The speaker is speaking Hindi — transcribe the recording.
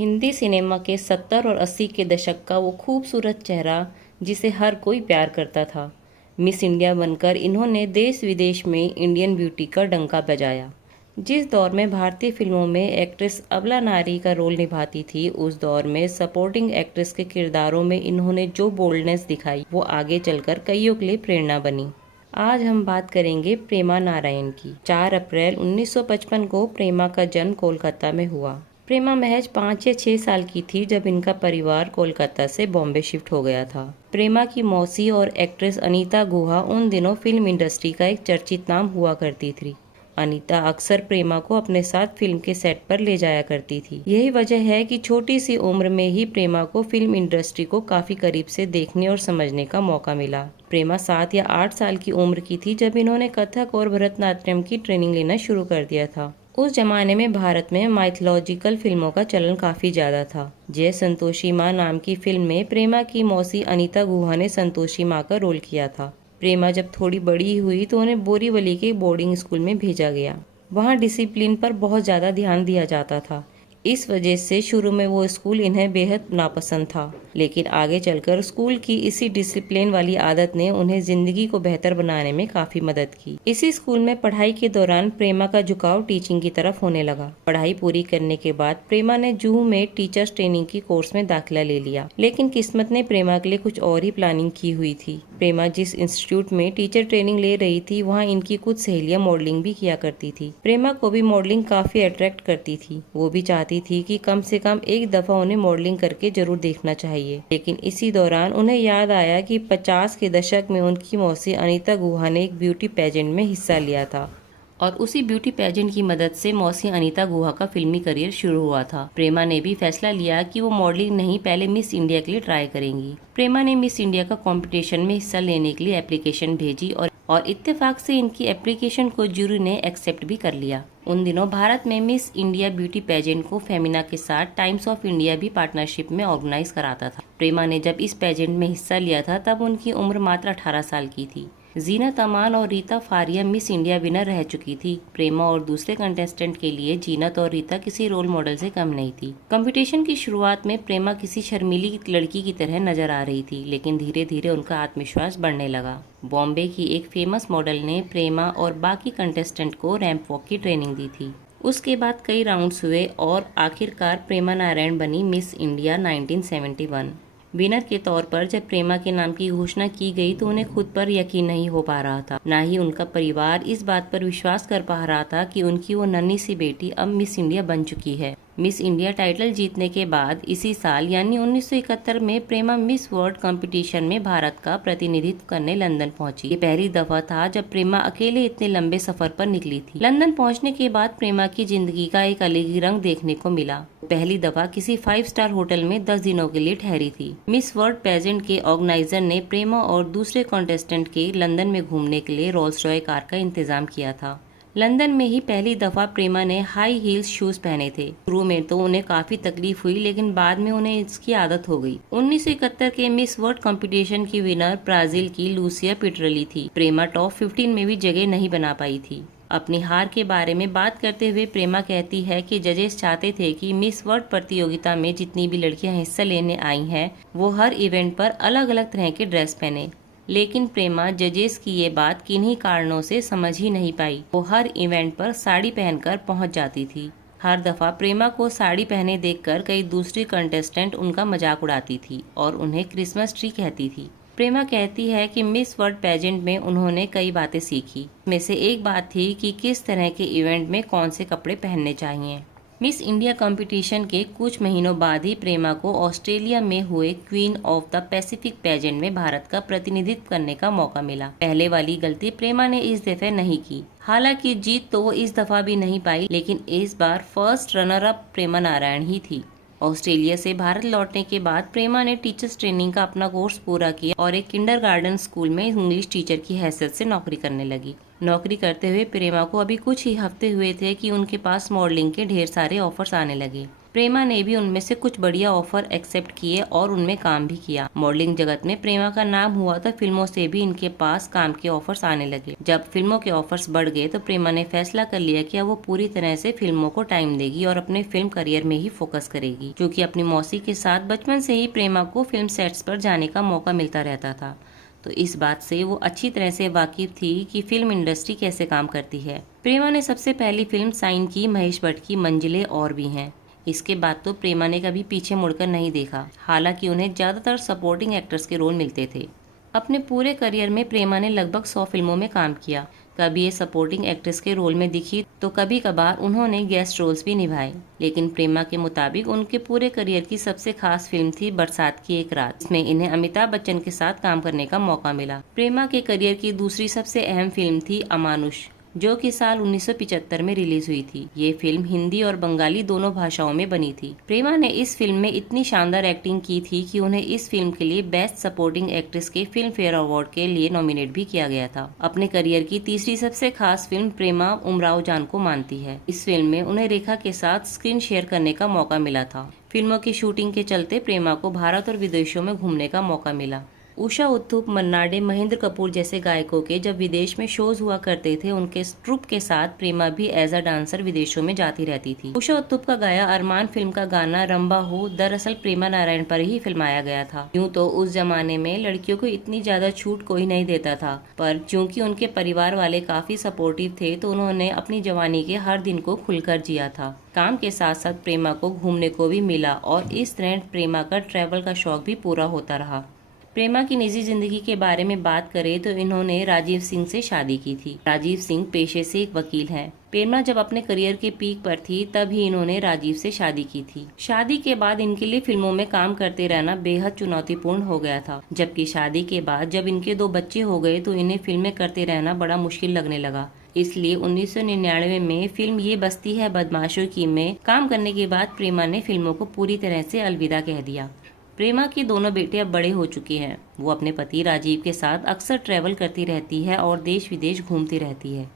हिंदी सिनेमा के 70 और 80 के दशक का वो खूबसूरत चेहरा जिसे हर कोई प्यार करता था। मिस इंडिया बनकर इन्होंने देश विदेश में इंडियन ब्यूटी का डंका बजाया। जिस दौर में भारतीय फिल्मों में एक्ट्रेस अबला नारी का रोल निभाती थी, उस दौर में सपोर्टिंग एक्ट्रेस के किरदारों में इन्होंने जो बोल्डनेस दिखाई वो आगे चलकर कईयों के लिए प्रेरणा बनी। आज हम बात करेंगे प्रेमा नारायण की। 4 अप्रैल 1955 को प्रेमा का जन्म कोलकाता में हुआ। प्रेमा महज 5 या 6 साल की थी जब इनका परिवार कोलकाता से बॉम्बे शिफ्ट हो गया था। प्रेमा की मौसी और एक्ट्रेस अनीता गुहा उन दिनों फिल्म इंडस्ट्री का एक चर्चित नाम हुआ करती थी। अनीता अक्सर प्रेमा को अपने साथ फिल्म के सेट पर ले जाया करती थी। यही वजह है कि छोटी सी उम्र में ही प्रेमा को फिल्म इंडस्ट्री को काफी करीब से देखने और समझने का मौका मिला। प्रेमा 7 या 8 साल की उम्र की थी जब इन्होंने कथक और भरतनाट्यम की ट्रेनिंग लेना शुरू कर दिया था। उस जमाने में भारत में माइथोलॉजिकल फिल्मों का चलन काफी ज्यादा था। जय संतोषी माँ नाम की फिल्म में प्रेमा की मौसी अनीता गुहा ने संतोषी माँ का रोल किया था। प्रेमा जब थोड़ी बड़ी हुई तो उन्हें बोरीवली के बोर्डिंग स्कूल में भेजा गया। वहाँ डिसिप्लिन पर बहुत ज्यादा ध्यान दिया जाता था। इस वजह से शुरू में वो स्कूल इन्हें बेहद नापसंद था, लेकिन आगे चलकर स्कूल की इसी डिसिप्लिन वाली आदत ने उन्हें जिंदगी को बेहतर बनाने में काफी मदद की। इसी स्कूल में पढ़ाई के दौरान प्रेमा का झुकाव टीचिंग की तरफ होने लगा। पढ़ाई पूरी करने के बाद प्रेमा ने जूहू में टीचर्स ट्रेनिंग की कोर्स में दाखिला ले लिया, लेकिन किस्मत ने प्रेमा के लिए कुछ और ही प्लानिंग की हुई थी। प्रेमा जिस इंस्टीट्यूट में टीचर ट्रेनिंग ले रही थी, वहाँ इनकी कुछ सहेलियां मॉडलिंग भी किया करती थी। प्रेमा को भी मॉडलिंग काफी अट्रैक्ट करती थी। वो भी चाहती थी कि कम से कम एक दफा उन्हें मॉडलिंग करके जरूर देखना चाहिए। लेकिन इसी दौरान उन्हें याद आया कि 50 के दशक में उनकी मौसी अनीता गुहा ने एक ब्यूटी पेजेंट में हिस्सा लिया था और उसी ब्यूटी पेजेंट की मदद से मौसी अनीता गुहा का फिल्मी करियर शुरू हुआ था। प्रेमा ने भी फैसला लिया कि वो मॉडलिंग नहीं, पहले मिस इंडिया के लिए ट्राई करेंगी। प्रेमा ने मिस इंडिया का कंपटीशन में हिस्सा लेने के लिए एप्लीकेशन भेजी और इत्तेफाक से इनकी एप्लीकेशन को जूरी ने एक्सेप्ट भी कर लिया। उन दिनों भारत में मिस इंडिया ब्यूटी पेजेंट को फेमिना के साथ टाइम्स ऑफ इंडिया भी पार्टनरशिप में ऑर्गेनाइज कराता था। प्रेमा ने जब इस पेजेंट में हिस्सा लिया था तब उनकी उम्र मात्र 18 साल की थी। जीनत अमान और Reita Faria miss India winner रह चुकी थी। प्रेमा और दूसरे कंटेस्टेंट के लिए जीनत और रीता किसी रोल मॉडल से कम नहीं थी। कंपटीशन की शुरुआत में प्रेमा किसी शर्मीली लड़की की तरह नजर आ रही थी, लेकिन धीरे धीरे उनका आत्मविश्वास बढ़ने लगा। बॉम्बे की एक फेमस मॉडल ने प्रेमा और बाकी कंटेस्टेंट को रैंप वॉक की ट्रेनिंग दी थी। उसके बाद कई राउंड्स हुए और आखिरकार प्रेमा नारायण बनी मिस इंडिया 1971। विनर के तौर पर जब प्रेमा के नाम की घोषणा की गई तो उन्हें खुद पर यकीन नहीं हो पा रहा था। न ही उनका परिवार इस बात पर विश्वास कर पा रहा था कि उनकी वो नन्ही सी बेटी अब मिस इंडिया बन चुकी है। मिस इंडिया टाइटल जीतने के बाद इसी साल यानी 1971 में प्रेमा मिस वर्ल्ड कंपटीशन में भारत का प्रतिनिधित्व करने लंदन पहुंची। ये पहली दफा था जब प्रेमा अकेले इतने लंबे सफर पर निकली थी। लंदन पहुंचने के बाद प्रेमा की जिंदगी का एक अलग ही रंग देखने को मिला। पहली दफा किसी 5 स्टार होटल में 10 दिनों के लिए ठहरी थी। मिस वर्ल्ड पेजेंट के ऑर्गेनाइजर ने प्रेमा और दूसरे कंटेस्टेंट के लंदन में घूमने के लिए रोल्स रॉय कार का इंतजाम किया था। लंदन में ही पहली दफा प्रेमा ने हाई हील्स शूज पहने थे। शुरू में तो उन्हें काफी तकलीफ हुई, लेकिन बाद में उन्हें इसकी आदत हो गई। 1971 के मिस वर्ल्ड कंपटीशन की विनर ब्राजील की लूसिया पिटरली थी। प्रेमा टॉप 15 में भी जगह नहीं बना पाई थी। अपनी हार के बारे में बात करते हुए प्रेमा कहती है कि जजेस चाहते थे कि मिस वर्ल्ड प्रतियोगिता में जितनी भी लड़कियां हिस्सा लेने आई हैं, वो हर इवेंट पर अलग अलग तरह के ड्रेस पहने। लेकिन प्रेमा जजेस की ये बात किन्हीं कारणों से समझ ही नहीं पाई। वो हर इवेंट पर साड़ी पहनकर पहुंच जाती थी। हर दफा प्रेमा को साड़ी पहने देखकर कई दूसरी कंटेस्टेंट उनका मजाक उड़ाती थी और उन्हें क्रिसमस ट्री कहती थी। प्रेमा कहती है कि मिस वर्ल्ड पेजेंट में उन्होंने कई बातें सीखी। में से एक बात थी कि किस तरह के इवेंट में कौन से कपड़े पहनने चाहिए। मिस इंडिया कंपटीशन के कुछ महीनों बाद ही प्रेमा को ऑस्ट्रेलिया में हुए queen of the Pacific pageant में भारत का प्रतिनिधित्व करने का मौका मिला। पहले वाली गलती प्रेमा ने इस दफे नहीं की। हालांकि जीत तो वो इस दफा भी नहीं पाई, लेकिन इस बार फर्स्ट रनर अप प्रेमा नारायण ही थी। ऑस्ट्रेलिया से भारत लौटने के बाद प्रेमा ने टीचर्स ट्रेनिंग का अपना कोर्स पूरा किया और एक किंडरगार्टन स्कूल में इंग्लिश टीचर की हैसियत से नौकरी करने लगी। नौकरी करते हुए प्रेमा को अभी कुछ ही हफ्ते हुए थे कि उनके पास मॉडलिंग के ढेर सारे ऑफर्स आने लगे। प्रेमा ने भी उनमें से कुछ बढ़िया ऑफर एक्सेप्ट किए और उनमें काम भी किया। मॉडलिंग जगत में प्रेमा का नाम हुआ तो फिल्मों से भी इनके पास काम के ऑफर्स आने लगे। जब फिल्मों के ऑफर्स बढ़ गए तो प्रेमा ने फैसला कर लिया कि अब वो पूरी तरह से फिल्मों को टाइम देगी और अपने फिल्म करियर में ही फोकस करेगी। क्योंकि अपनी मौसी के साथ बचपन से ही प्रेमा को फिल्म सेट्स पर जाने का मौका मिलता रहता था, तो इस बात से वो अच्छी तरह से वाकिफ थी कि फिल्म इंडस्ट्री कैसे काम करती है। प्रेमा ने सबसे पहली फिल्म साइन की महेश भट्ट की मंजिलें और भी हैं। इसके बाद तो प्रेमा ने कभी पीछे मुड़कर नहीं देखा। हालांकि उन्हें ज्यादातर सपोर्टिंग एक्टर्स के रोल मिलते थे। अपने पूरे करियर में प्रेमा ने लगभग 100 फिल्मों में काम किया। कभी ये सपोर्टिंग एक्ट्रेस के रोल में दिखी तो कभी कभार उन्होंने गेस्ट रोल्स भी निभाए। लेकिन प्रेमा के मुताबिक उनके पूरे करियर की सबसे खास फिल्म थी बरसात की एक रात। इसमें इन्हें अमिताभ बच्चन के साथ काम करने का मौका मिला। प्रेमा के करियर की दूसरी सबसे अहम फिल्म थी अमानुष, जो कि साल 1975 में रिलीज हुई थी। ये फिल्म हिंदी और बंगाली दोनों भाषाओं में बनी थी। प्रेमा ने इस फिल्म में इतनी शानदार एक्टिंग की थी कि उन्हें इस फिल्म के लिए बेस्ट सपोर्टिंग एक्ट्रेस के फिल्म फेयर अवार्ड के लिए नॉमिनेट भी किया गया था। अपने करियर की तीसरी सबसे खास फिल्म प्रेमा उमराव जान को मानती है। इस फिल्म में उन्हें रेखा के साथ स्क्रीन शेयर करने का मौका मिला था। फिल्मों की शूटिंग के चलते प्रेमा को भारत और विदेशों में घूमने का मौका मिला। उषा उत्थुप, मन्ना डे, महेंद्र कपूर जैसे गायकों के जब विदेश में शोज हुआ करते थे, उनके ट्रुप के साथ प्रेमा भी एज अ डांसर विदेशों में जाती रहती थी। उषा उत्थुप का गाया अरमान फिल्म का गाना रंबा हो दरअसल प्रेमा नारायण पर ही फिल्माया गया था। यूं तो उस जमाने में लड़कियों को इतनी ज्यादा छूट कोई नहीं देता था, पर क्योंकि उनके परिवार वाले काफी सपोर्टिव थे तो उन्होंने अपनी जवानी के हर दिन को खुलकर जिया था। काम के साथ साथ प्रेमा को घूमने को भी मिला और इस तरह प्रेमा का ट्रैवल का शौक भी पूरा होता रहा। प्रेमा की निजी जिंदगी के बारे में बात करें तो इन्होंने राजीव सिंह से शादी की थी। राजीव सिंह पेशे से एक वकील हैं। प्रेमा जब अपने करियर के पीक पर थी तब ही इन्होंने राजीव से शादी की थी। शादी के बाद इनके लिए फिल्मों में काम करते रहना बेहद चुनौतीपूर्ण हो गया था, जबकि शादी के बाद जब इनके 2 बच्चे हो गए तो इन्हें फिल्में करते रहना बड़ा मुश्किल लगने लगा। इसलिए 1999 में फिल्म ये बस्ती है बदमाशों की में काम करने के बाद प्रेमा ने फिल्मों को पूरी तरह से अलविदा कह दिया। प्रेमा की दोनों बेटे अब बड़े हो चुके हैं। वो अपने पति राजीव के साथ अक्सर ट्रैवल करती रहती है और देश विदेश घूमती रहती है।